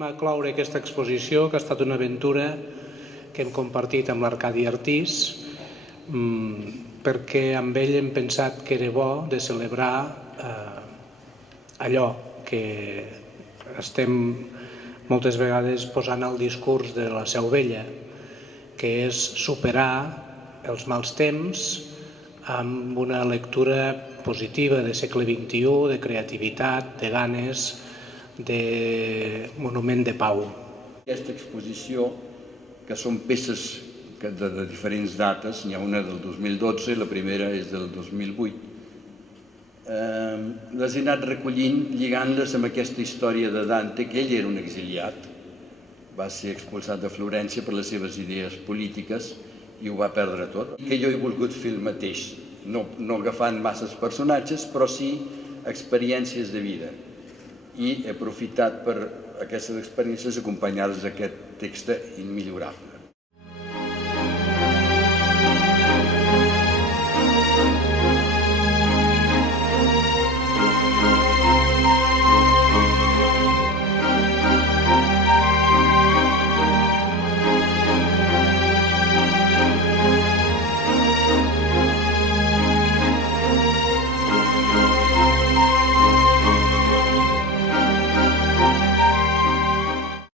Venim a cloure aquesta exposició, que ha estat una aventura que hem compartit amb l'Arcadi Artís, perquè amb ell hem pensat que era bo de celebrar allò que estem moltes vegades posant al discurs de la Seu Vella, que és superar els mals temps amb una lectura positiva de segle XXI, de creativitat, de ganes, de monument de pau. Aquesta exposició, que són peces de diferents dates, n'hi ha una del 2012 i la primera és del 2008, les he anat recollint, lligant-les amb aquesta història de Dante, que ell era un exiliat, va ser expulsat de Florència per les seves idees polítiques i ho va perdre tot. Que jo he volgut fer el mateix, no agafant masses personatges, però sí experiències de vida. I he aprofitat per aquestes experiències acompanyades d'aquest text immillorable.